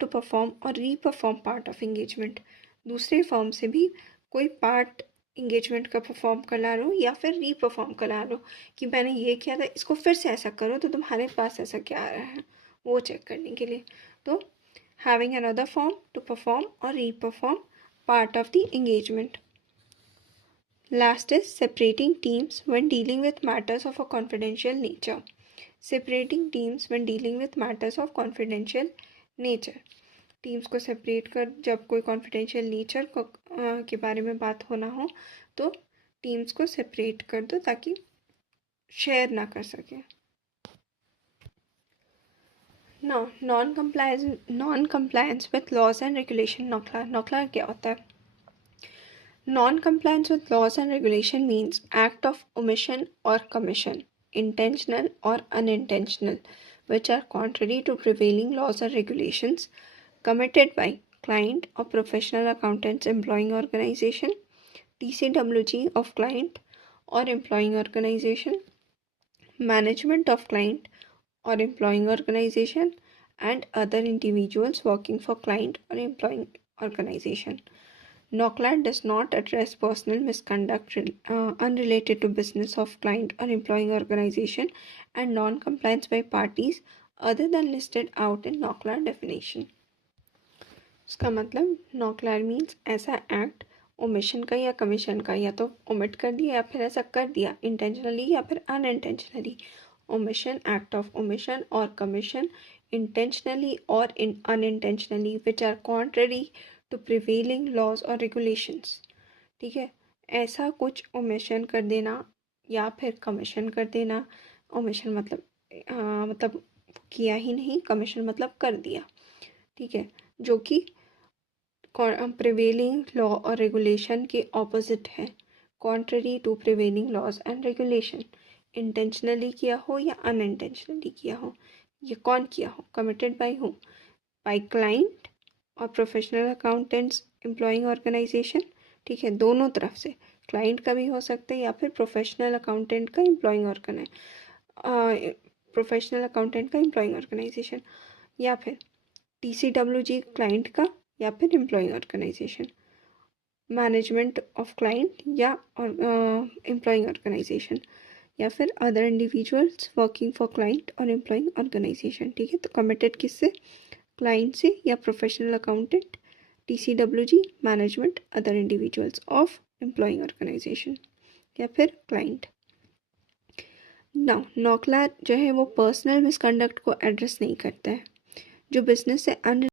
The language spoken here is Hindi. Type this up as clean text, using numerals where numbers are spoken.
टू परफॉर्म और रीपरफॉर्म पार्ट ऑफ एंगेजमेंट, दूसरे फर्म से भी कोई पार्ट इंगेजमेंट का परफॉर्म करा लो या फिर रीपरफॉर्म करा लो कि मैंने ये किया था, इसको फिर से ऐसा करो तो तुम्हारे पास ऐसा क्या आ रहा है वो चेक करने के लिए। तो having another form to perform और reperform part of the engagement. Last is separating teams when dealing with matters of a confidential nature. Separating teams when dealing with matters of confidential nature. Teams को सेपरेट कर जब कोई कॉन्फिडेंशियल नेचर को के बारे में बात होना हो तो टीम्स को सेपरेट कर दो ताकि शेयर ना कर सके। Now non compliance with laws and regulation. नॉकला क्या होता है? Non-compliance with laws and regulation means act of omission or commission, intentional or unintentional, which are contrary to prevailing laws or regulations, committed by client or professional accountants employing organization, TCWG of client or employing organization, management of client or employing organization, and other individuals working for client or employing organization. NOCLAT does not address personal misconduct unrelated to business of client or employing organization and non-compliance by parties other than listed out in NOCLAT definition. इसका मतलब NOCLAT मीन्स ऐसा एक्ट ओमिशन का या कमीशन का, या तो ओमिट कर दिया या फिर ऐसा कर दिया इंटेंशनली या फिर unintentionally. Omission, act of omission और कमीशन इंटेंशनली और unintentionally which are contrary to prevailing laws और रेगुलेशंस। ठीक है, ऐसा कुछ ओमिशन कर देना या फिर कमीशन कर देना। ओमिशन मतलब किया ही नहीं, कमीशन मतलब कर दिया। ठीक है, जो कि प्रिवेलिंग लॉ और रेगुलेशन के ऑपोजिट है, contrary to prevailing laws and regulation. Intentionally किया हो या अनइंटेंशनली किया हो, ये कौन किया हो, कमिटेड बाय हूँ, बाय क्लाइंट और प्रोफेशनल अकाउंटेंट्स एम्प्लॉइंग ऑर्गेनाइजेशन। ठीक है, दोनों तरफ से, क्लाइंट का भी हो सकता है या फिर प्रोफेशनल अकाउंटेंट का एम्प्लॉइंग ऑर्गेनाइजेशन, या फिर TCWG क्लाइंट का या फिर employing organization, management of client या एम्प्लॉइंग ऑर्गेनाइजेशन, या फिर other individuals working for client और एम्प्लॉइंग ऑर्गेनाइजेशन। ठीक है, तो कमिटेड किससे? क्लाइंट से या professional accountant, TCWG, management, other individuals of employing organization या फिर क्लाइंट। नॉकला जो है वो पर्सनल मिसकंडक्ट को एड्रेस नहीं करता है। जो बिजनेस से